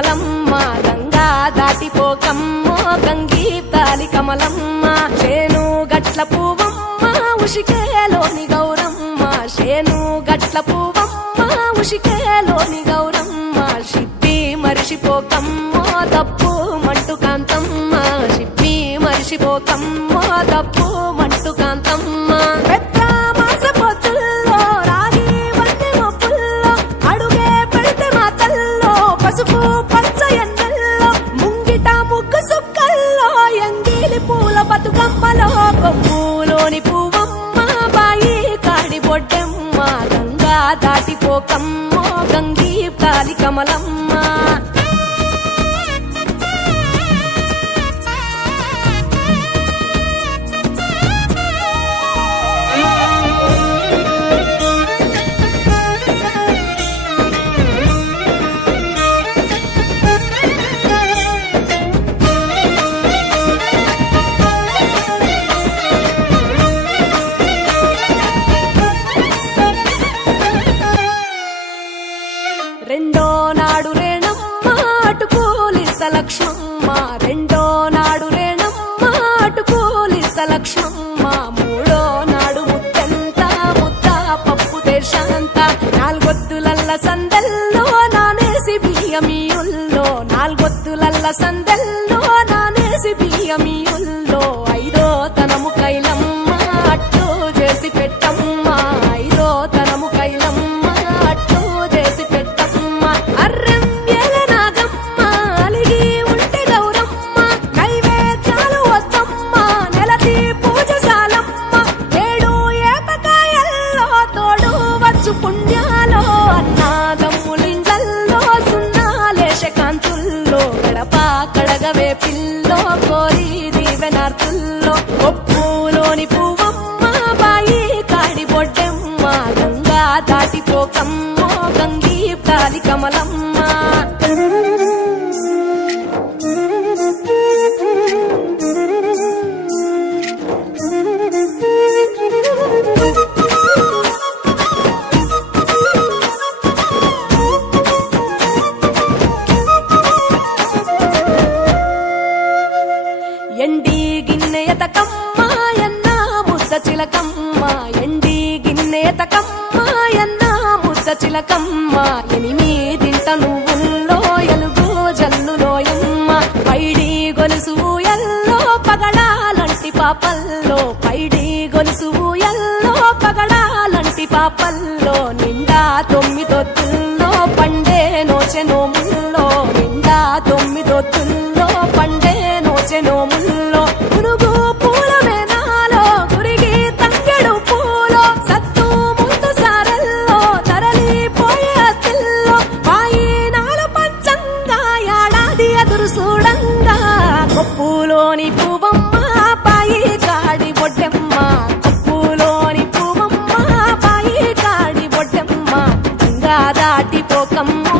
కమలమ్మ గంగా దాటిపోకమ్మో గంగీతాలి కమలమ్మ శేను గట్ల పువ్వమ్మ ఉషికేలోని గౌరమ్మ శేను గట్ల పువ్వమ్మ ఉషికేలోని గౌరమ్మ షిప్పి మరిషిపోకమ్మో దప్పు మంటు కాంతమ్మ షిప్పి మరిషిపోకమ్మో దప్పు మంటు కాంతమ్మ పెద్ద మాస పొత్తుల్లో రాగి వన్నె మొప్పుల్లో అడుగే పెడితే మాతల్లో పసుపు పచ్చ ఎన్నెల్లో ముంగిట ముగ్గు సుక్కల్లో ఎంగిలి పూల బతుకమ్మలో కొమ్ములోని పువ్వమ్మ బాయి కాడి బొడ్డెమ్మ గంగా దాటిపోకమ్మో గంగీతాలి కమలమ్మ రెండో నాడు రేణమ్మ అటుకూలిస్త లక్ష్మమ్మ రెండో నాడు రేణమ్మ అటుకూలిస్త లక్ష్మమ్మ మూడో నాడు ముత్తంత ముద్ద పప్పు దేశంత నాలుగొత్తులల్ల సందల్లో నానేసి బియ్యమియుల్లో నాలుగొత్తులల్ల సందల్లో నానేసి బియ్యమియుల్లో ఐదో తనము కైలమ్మ అట్టు చేసి పెట్టమ్మ ఐదో తనము కైలమ్మ అట్టు చేసి పెట్టమ్మ అర్రం నాగమ్మ అలిగి ఉంటే గౌరమ్మ నైవేద్యాలు వద్దమ్మ నెలతి పూజశాలమ్మ ఏడు ఏపకాయల్లో తోడు వచ్చు పుణ్యాలో అన్నాదమ్ములింగల్లో సున్నాలేశ కాంతుల్లో గడప కడగవే పిల్లో కోరి దీవెనార్తుల్లో ఒప్పులోని పువ్వమ్మ బాయి కాడి బొడ్డెమ్మ గంగా దాటిపోకమ్మో గంగీతాలి కమలమ్మ ఎండి గిన్నెయతకమ్మ ఎన్న ముద్ద చిలకమ్మ ఎండి గిన్నెయతకమ్మ ఎన్న ముద్ద చిలకమ్మ ఎనిమిదింట నువ్వుల్లో ఎలుగు జల్లులోయమ్మ పైడి గొలుసు ఎల్లో పగడాలంటి పాపల్లో పైడి గొలుసు ఎల్లో పగడాలంటి పాపల్లో నిండా తొమ్మిదొత్తుల్లో పండే నోచె నోముల్లో నిండా తొమ్మిదొత్తుల్లో పండే నోచె నోముల్లో పునుగు పూల మేనాలో గురిగి తంగెడు పూలో సత్తు ముందు సారల్లో తరలిపోయే అతిల్లో పాయినాలు పంచంగా ఏడాది ఎదురు చూడంగా కొప్పులోని పువ్వమ్మ పాయి కాడి బొడ్డెమ్మ కొప్పులోని పువ్వమ్మ పాయి కాడి బొడ్డెమ్మ గంగా దాటిపోకమ్మో